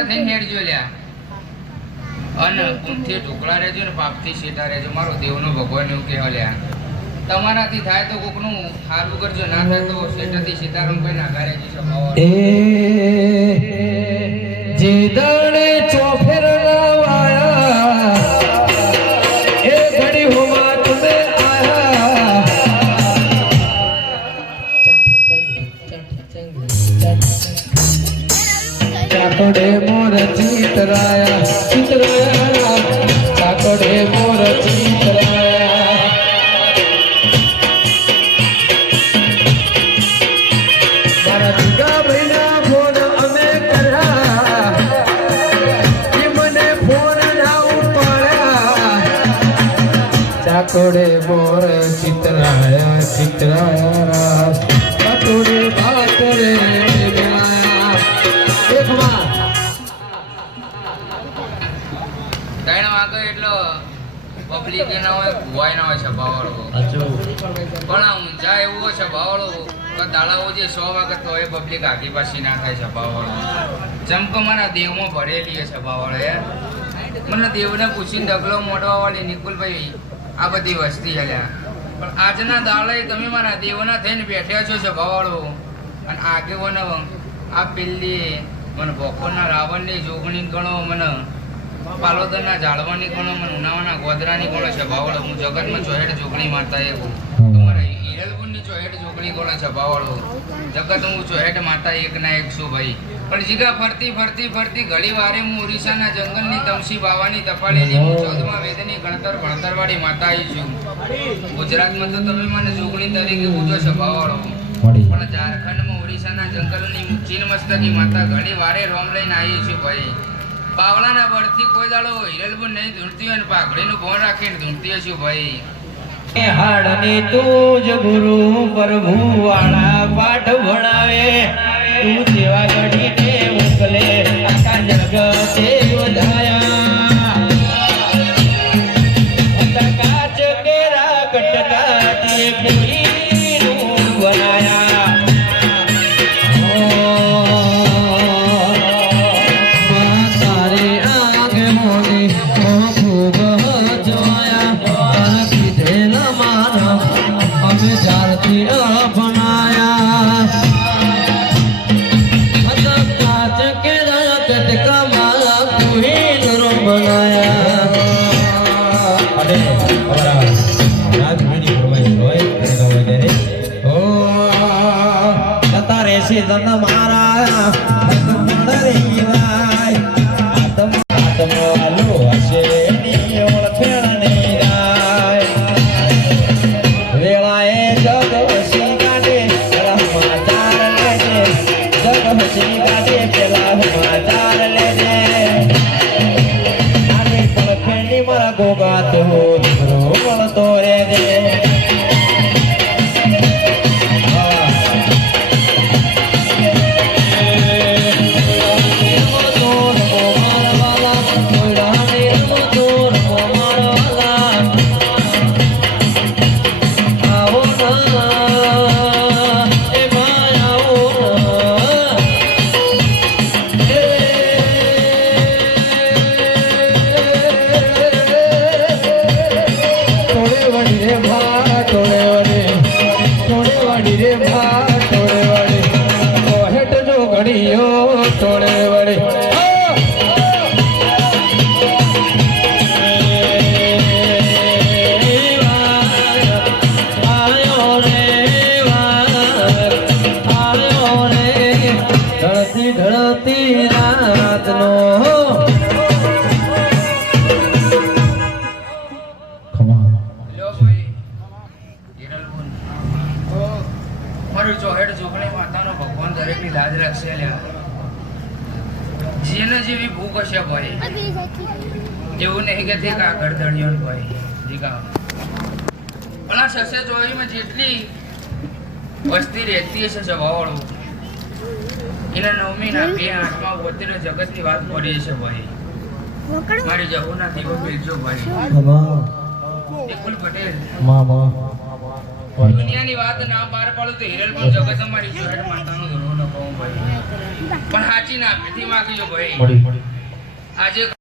મોટા થઈને હેડજો લ્યા અને પુણ્યથી ઢોકળા રહેજો ને પાપથી શેટા રહેજો. મારો દેવનો ભગવાન એવું કહેવા લ્યા તમારાથી થાય તો કોકનું સારું કરજો, ના થાય તો શેટાથી સીતારામ કઈ નાખા રહેજો. એ જે દાણે ચોફેર લાવાયા એ ઘડી હોમાં તમે આયા. ચાકોડે મોર ચિતરાયા ચિતરાયા ચાકોડે મોર ચિતરાયા. મારા ભીગા ભાઈના ફોન અમે કર્યા એ મને ફોન ના ઉપાડ્યા. ચાકોડે મોર ચિતરાયા ચિતરાયા ચાકોડે ભાતરે પબ્લિક ના હોય ભુવાય ના હોય છપાવાળો પણ ઊંઝા એવું હોય છપાવાળો દાડાઓ જે 100 વખત હોય પબ્લિક આગી પાછી ના થાય છપાવાળો. ચમકો મારા દેવમાં ભરેલી છે છપાવાળો યાર. મને દેવને પૂછીને ડગલો મોટવા વાળી નિકુલભાઈ આ બધી વસ્તી હલ્યા પણ આજના દાડે તમે મારા દેવના થઈને બેઠ્યા છો છપાવાળો અને આગેવાનો આ પેલી મને બપોરના રાવણની જોગણી ગણો, મને પાલોદરના ઝાડવાની ગણો, મને ઉનાવાના ગોદરાની ગણો છે ભાવડો. હું જગતમાં ચોહેડ જોગણી મારતા એવું તમારે હિરલપુરની ચોહેડ જોગણી ગણો છે ભાવડો. જગત હું ચોહેડ માતા એક ના એક છું ભાઈ. પણ જીગા ફરતી ફરતી ફરતી ઘડી વારે હું ઓરિસ્સાના જંગલની તમસી બાવાની તપાલેલી હું 14મા વેદની ગણતર ભણતરવાળી માતા આવી છું. ગુજરાતમાં તો તમે મને જોગણી તરીકે પૂછો છો ભાવડો પણ ઝારખંડમાં ઓરિસ્સાના જંગલની ચીન મસ્તકી માતા ઘણી વારે રોમ લઈને આવી છું ભાઈ. પાવળાના બળથી કોઈ દાડો હિરલબુન નહીં ધૂણતી હોય ને પાઘડીનું ભોન રાખીને ધૂણતી હશું ભાઈ. હાડની તું જ ગુરુ પ્રભુ વાળા પાઠ ભણાવે તું જેવા ઘડીને મોકલે આખા જગતે વધાયા કાચ કેરા કટકાતી પૂરીનું બનાયા. જેવી ભૂખ હશે ભાઈ એવું નહીં કે તે કાગળ ધણ્યો ભાઈ જીગા પણ સસે જોઈમાં જેટલી વસ્તી રહેતી હશે સવાવાળો એના 9મી ના 2 8માં વતીનો જગતની વાત પડી છે ભાઈ. મારી જહુના દીવો બેજો ભાઈ નિકુલ પટેલ દુનિયાની વાત ના પાર પાડું તો હિરલપુર જગત અમારી જોહેડ માતાનો ધૂણો ન કહું ભાઈ પણ સાચી ના પેથી માગીજો ભાઈ મળી આજે